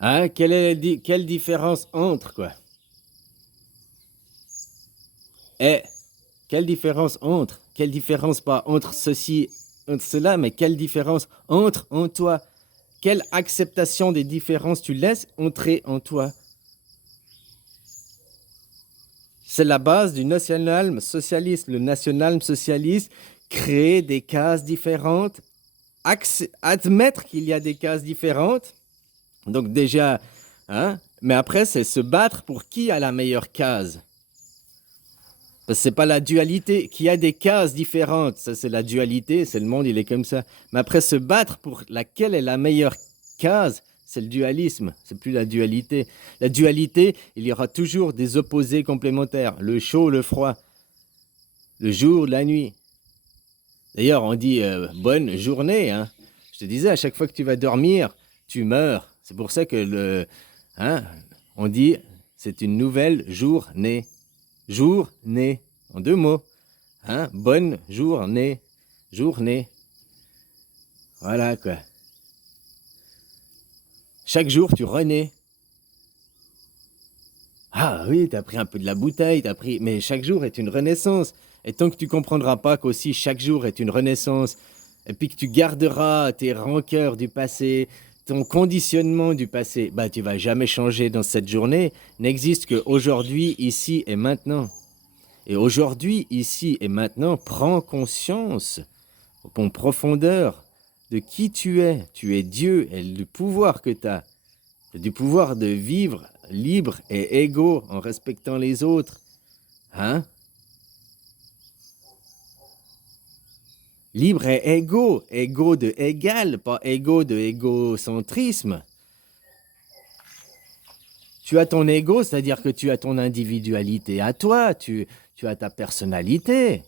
Hein, quelle différence entre, quoi? Eh, quelle différence entre? Quelle différence pas entre ceci, entre cela, mais quelle différence entre en toi? Quelle acceptation des différences tu laisses entrer en toi? C'est la base du nationalisme socialiste. Le nationalisme socialiste crée des cases différentes, admettre qu'il y a des cases différentes. Donc déjà, hein, mais après, c'est se battre pour qui a la meilleure case. Parce que c'est pas la dualité, qu'il y a des cases différentes, ça c'est la dualité, c'est le monde, il est comme ça. Mais après, se battre pour laquelle est la meilleure case, c'est le dualisme, c'est plus la dualité. La dualité, il y aura toujours des opposés complémentaires, le chaud, le froid, le jour, la nuit. D'ailleurs, on dit bonne journée, hein. Je te disais, à chaque fois que tu vas dormir, tu meurs. C'est pour ça que hein, on dit c'est une nouvelle journée. Journée, en deux mots. Hein, bonne journée. Journée. Voilà quoi. Chaque jour, tu renais. Ah oui, t'as pris un peu de la bouteille, t'as pris. Mais chaque jour est une renaissance. Et tant que tu comprendras pas qu'aussi chaque jour est une renaissance, et puis que tu garderas tes rancœurs du passé, ton conditionnement du passé, bah tu vas jamais changer dans cette journée. N'existe que aujourd'hui, ici et maintenant. Et aujourd'hui, ici et maintenant, prends conscience en profondeur de qui tu es. Tu es Dieu et du pouvoir que tu as. Du pouvoir de vivre libre et égaux en respectant les autres. Hein? Libre et égaux. Égaux de égal, pas égaux de égocentrisme. Tu as ton ego, c'est-à-dire que tu as ton individualité à toi, tu as ta personnalité.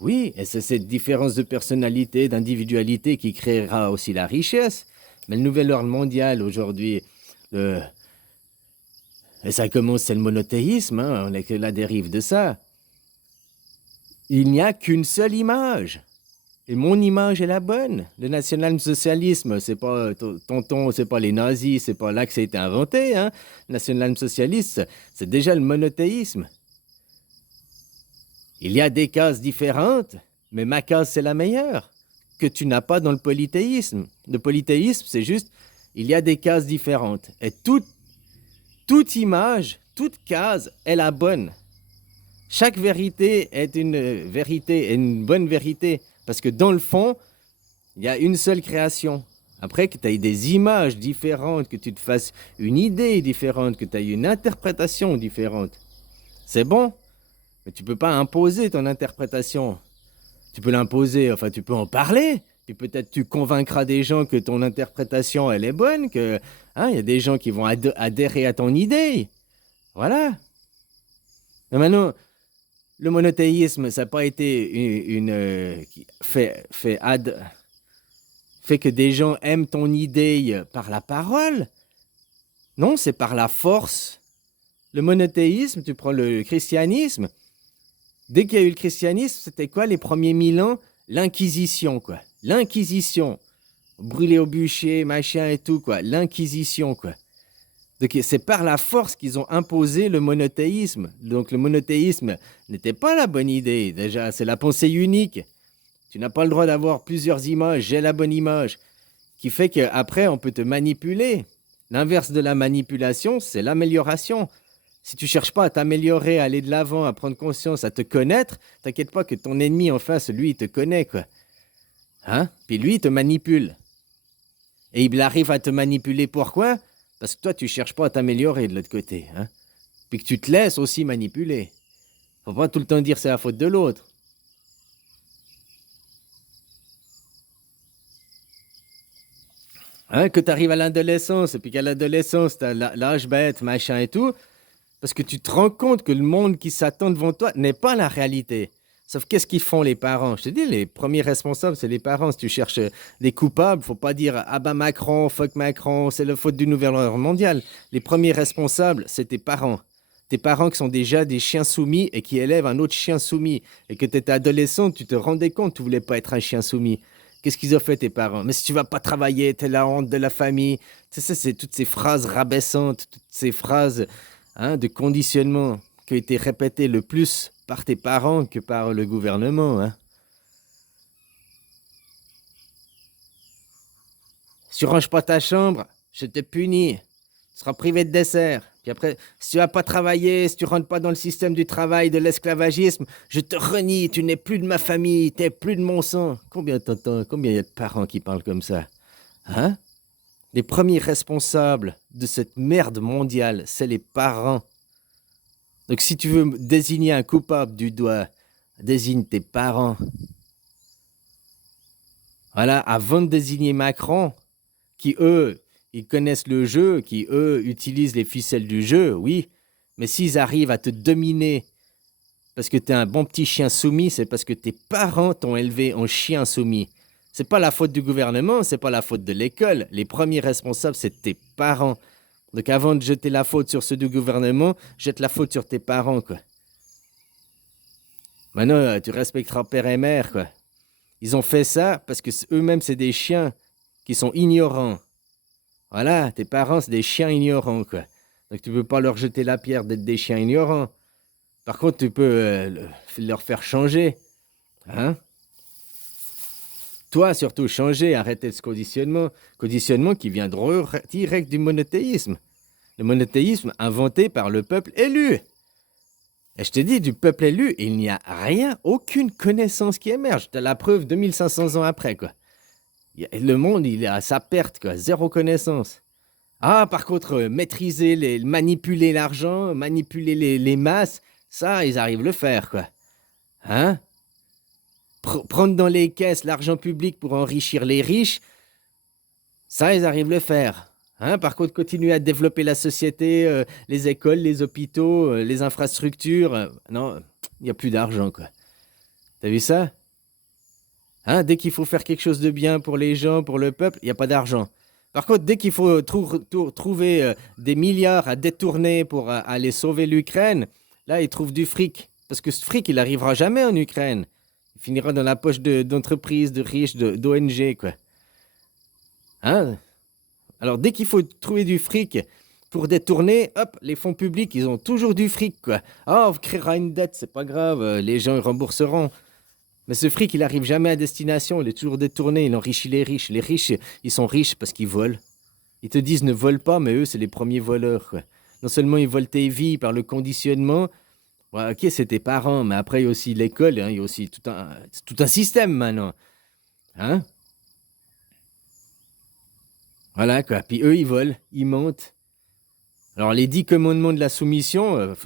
Oui, et c'est cette différence de personnalité, d'individualité qui créera aussi la richesse. Mais le nouvel ordre mondial aujourd'hui, et ça commence, c'est le monothéisme, hein, on est que la dérive de ça. Il n'y a qu'une seule image. Et mon image est la bonne. Le national-socialisme, c'est pas tonton, c'est pas les nazis, c'est pas là que ça a été inventé. Hein. Le national-socialiste, c'est déjà le monothéisme. Il y a des cases différentes, mais ma case, c'est la meilleure, que tu n'as pas dans le polythéisme. Le polythéisme, c'est juste, il y a des cases différentes. Et toute image, toute case est la bonne. Chaque vérité est une bonne vérité. Parce que dans le fond, il y a une seule création. Après, que tu aies des images différentes, que tu te fasses une idée différente, que tu aies une interprétation différente, c'est bon. Mais tu ne peux pas imposer ton interprétation. Tu peux l'imposer, enfin tu peux en parler. Puis peut-être tu convaincras des gens que ton interprétation, elle est bonne, que hein, y a des gens qui vont adhérer à ton idée. Voilà. Mais maintenant, le monothéisme, ça n'a pas été fait que des gens aiment ton idée par la parole. Non, c'est par la force. Le monothéisme, tu prends le christianisme. Dès qu'il y a eu le christianisme, c'était quoi les premiers 1000 ans? L'inquisition, quoi. L'inquisition. Brûlé au bûcher, machin et tout, quoi. L'inquisition, quoi. Donc c'est par la force qu'ils ont imposé le monothéisme. Donc le monothéisme n'était pas la bonne idée. Déjà, c'est la pensée unique. Tu n'as pas le droit d'avoir plusieurs images. J'ai la bonne image. Qui fait qu'après, on peut te manipuler. L'inverse de la manipulation, c'est l'amélioration. Si tu cherches pas à t'améliorer, à aller de l'avant, à prendre conscience, à te connaître, t'inquiète pas que ton ennemi en face, lui, il te connaît, quoi. Hein? Puis lui, il te manipule. Et il arrive à te manipuler, pourquoi? Parce que toi, tu cherches pas à t'améliorer de l'autre côté, hein? Puis que tu te laisses aussi manipuler. Faut pas tout le temps dire c'est la faute de l'autre. Hein, que tu arrives à l'adolescence, et puis qu'à l'adolescence, tu as l'âge bête, machin et tout, parce que tu te rends compte que le monde qui s'attend devant toi n'est pas la réalité. Sauf qu'est-ce qu'ils font les parents? Je te dis, les premiers responsables, c'est les parents. Si tu cherches des coupables, faut pas dire ah bah Macron, fuck Macron, c'est la faute du nouvel ordre mondial. Les premiers responsables, c'est tes parents. Tes parents qui sont déjà des chiens soumis et qui élèvent un autre chien soumis. Et que tu étais adolescent, tu te rendais compte que tu voulais pas être un chien soumis. Qu'est-ce qu'ils ont fait tes parents? Mais si tu vas pas travailler, t'es la honte de la famille. Tu sais, ça, c'est toutes ces phrases rabaissantes, toutes ces phrases de conditionnement qui ont été répétées le plus par tes parents que par le gouvernement. Hein. Si tu ranges pas ta chambre, je te punis. Tu seras privé de dessert. Puis après, si tu vas pas travailler, si tu rentres pas dans le système du travail, de l'esclavagisme, je te renie, tu n'es plus de ma famille, t'es plus de mon sang. Combien il y a de parents qui parlent comme ça? Hein? Les premiers responsables de cette merde mondiale, c'est les parents. Donc si tu veux désigner un coupable du doigt, désigne tes parents. Voilà, avant de désigner Macron, qui eux, ils connaissent le jeu, qui eux, utilisent les ficelles du jeu, oui, mais s'ils arrivent à te dominer parce que t'es un bon petit chien soumis, c'est parce que tes parents t'ont élevé en chien soumis. C'est pas la faute du gouvernement, c'est pas la faute de l'école. Les premiers responsables, c'est tes parents. Donc avant de jeter la faute sur ceux du gouvernement, jette la faute sur tes parents, quoi. Maintenant, tu respecteras père et mère, quoi. Ils ont fait ça parce que eux-mêmes, c'est des chiens qui sont ignorants. Voilà, tes parents, c'est des chiens ignorants, quoi. Donc tu peux pas leur jeter la pierre d'être des chiens ignorants. Par contre, tu peux leur faire changer. Hein? Toi, surtout, changer, arrêter ce conditionnement. Conditionnement qui vient direct du monothéisme. Le monothéisme inventé par le peuple élu. Et je te dis, du peuple élu, il n'y a rien, aucune connaissance qui émerge. T'as la preuve 2500 ans après, quoi. Le monde, il est à sa perte, quoi. Zéro connaissance. Ah, par contre, maîtriser, manipuler l'argent, manipuler les masses, ça, ils arrivent à le faire, quoi. Hein? Prendre dans les caisses l'argent public pour enrichir les riches, ça, ils arrivent à le faire. Hein? Par contre, continuer à développer la société, les écoles, les hôpitaux, les infrastructures, non, il n'y a plus d'argent, quoi. T'as vu ça? Hein? Dès qu'il faut faire quelque chose de bien pour les gens, pour le peuple, il n'y a pas d'argent. Par contre, dès qu'il faut trouver des milliards à détourner pour aller sauver l'Ukraine, là, ils trouvent du fric. Parce que ce fric, il n'arrivera jamais en Ukraine. Il finira dans la poche d'entreprises, de riches, d'ONG, quoi. Hein? Alors, dès qu'il faut trouver du fric pour détourner, hop, les fonds publics, ils ont toujours du fric, quoi. Ah, on créera une dette, c'est pas grave, les gens rembourseront. Mais ce fric, il n'arrive jamais à destination, il est toujours détourné, il enrichit les riches. Les riches, ils sont riches parce qu'ils volent. Ils te disent ne vole pas, mais eux, c'est les premiers voleurs, quoi. Non seulement ils volent tes vies par le conditionnement, ouais, ok, c'est tes parents, mais après, il y a aussi l'école, hein, il y a aussi tout un système maintenant. Hein? Voilà, quoi. Puis eux, ils volent, ils montent. Alors, les 10 commandements de la soumission,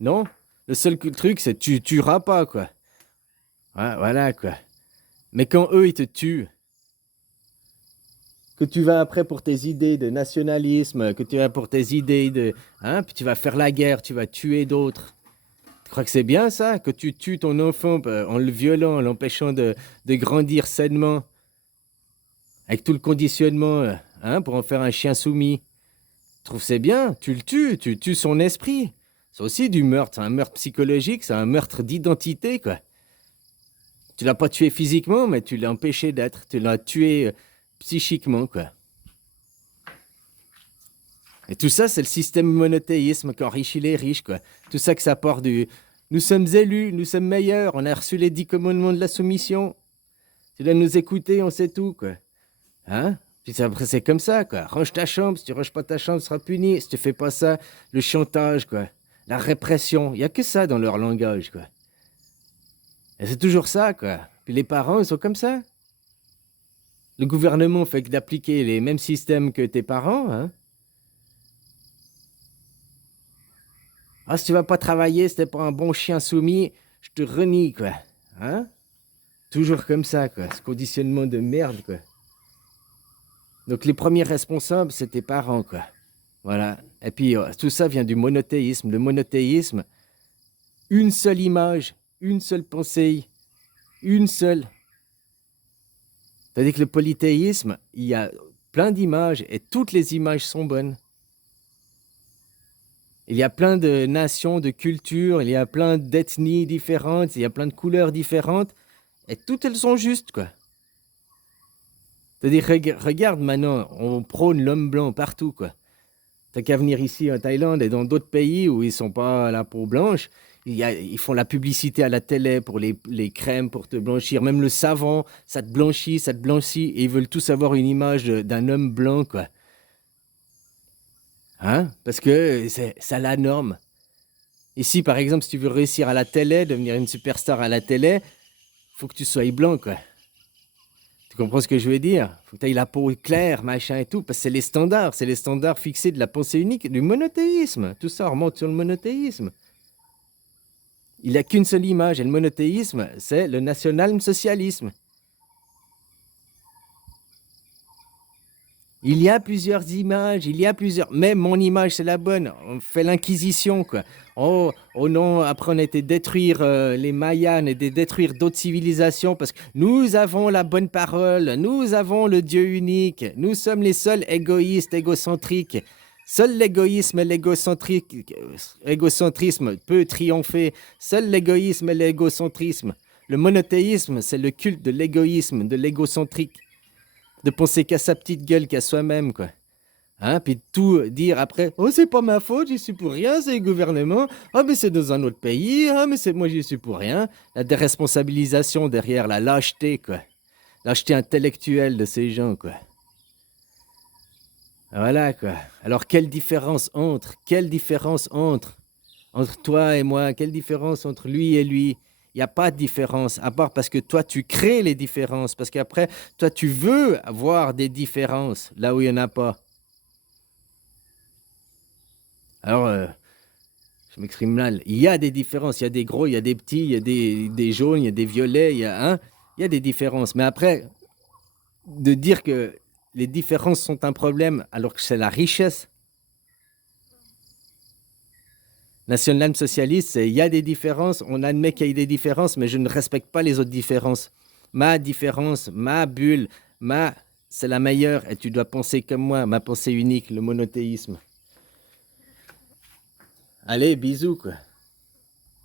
non. Le seul truc, c'est tu tueras pas, quoi. Ouais, voilà, quoi. Mais quand eux, ils te tuent, que tu vas après pour tes idées de nationalisme, que tu vas pour tes idées de... Hein, puis tu vas faire la guerre, tu vas tuer d'autres. Tu crois que c'est bien, ça? Que tu tues ton enfant en le violant, en l'empêchant de grandir sainement, avec tout le conditionnement, pour en faire un chien soumis. Tu trouves que c'est bien? Tu le tues, tu tues son esprit. C'est aussi du meurtre, c'est un meurtre psychologique, c'est un meurtre d'identité, quoi. Tu l'as pas tué physiquement, mais tu l'as empêché d'être. Tu l'as tué psychiquement, quoi. Et tout ça, c'est le système monothéisme qui enrichit les riches, quoi. Tout ça que ça part du... Nous sommes élus, nous sommes meilleurs, on a reçu les 10 commandements de la soumission. Tu dois nous écouter, on sait tout, quoi. Hein? Puis après, c'est comme ça, quoi. Range ta chambre, si tu ranges pas ta chambre, tu seras puni. Si tu fais pas ça, le chantage, quoi. La répression, il y a que ça dans leur langage, quoi. Et c'est toujours ça, quoi. Puis les parents, ils sont comme ça. Le gouvernement fait que d'appliquer les mêmes systèmes que tes parents, hein. Ah, si tu vas pas travailler, si t'es pas un bon chien soumis, je te renie, quoi. Hein? Toujours comme ça, quoi. Ce conditionnement de merde, quoi. Donc les premiers responsables, c'est tes parents, quoi. Voilà. Et puis tout ça vient du monothéisme. Le monothéisme, une seule image, une seule pensée, une seule. C'est-à-dire que le polythéisme, il y a plein d'images et toutes les images sont bonnes. Il y a plein de nations, de cultures, il y a plein d'ethnies différentes, il y a plein de couleurs différentes et toutes elles sont justes, quoi. C'est-à-dire, regarde maintenant, on prône l'homme blanc partout, quoi. T'as qu'à venir ici en Thaïlande et dans d'autres pays où ils sont pas à la peau blanche. Ils font la publicité à la télé pour les crèmes pour te blanchir. Même le savon, ça te blanchit, ça te blanchit. Et ils veulent tous avoir une image d'un homme blanc, quoi. Hein? Parce que c'est ça la norme. Ici, par exemple, si tu veux réussir à la télé, devenir une superstar à la télé, faut que tu sois blanc, quoi. Tu comprends ce que je veux dire? Faut que tu aies la peau claire, machin et tout, parce que c'est les standards fixés de la pensée unique, du monothéisme. Tout ça remonte sur le monothéisme. Il n'y a qu'une seule image, et le monothéisme, c'est le national-socialisme. Il y a plusieurs images, il y a plusieurs. Mais mon image, c'est la bonne. On fait l'inquisition, quoi. Oh, oh non, après on a été détruire les Mayas, on a été détruire d'autres civilisations parce que nous avons la bonne parole, nous avons le Dieu unique, nous sommes les seuls égoïstes, égocentriques. Seul l'égoïsme et égocentrisme peut triompher. Seul l'égoïsme et l'égocentrisme. Le monothéisme, c'est le culte de l'égoïsme, de l'égocentrique, de penser qu'à sa petite gueule, qu'à soi-même, quoi. Hein? Puis de tout dire après, oh, c'est pas ma faute, j'y suis pour rien, c'est le gouvernement. Ah, mais c'est dans un autre pays, ah, mais c'est moi, j'y suis pour rien. La déresponsabilisation derrière la lâcheté, quoi. Lâcheté intellectuelle de ces gens, quoi. Voilà, quoi. Alors, quelle différence entre toi et moi, quelle différence entre lui et lui? Il n'y a pas de différence, à part parce que toi, tu crées les différences, parce qu'après, toi, tu veux avoir des différences là où il n'y en a pas. Alors, je m'exprime mal. Il y a des différences, il y a des gros, il y a des petits, il y a des jaunes, il y a des violets, il y a des différences. Mais après, de dire que les différences sont un problème alors que c'est la richesse, national-socialiste, c'est il y a des différences, on admet qu'il y a des différences, mais je ne respecte pas les autres différences. Ma différence, ma bulle, c'est la meilleure et tu dois penser comme moi, ma pensée unique, le monothéisme. Allez, bisous, quoi.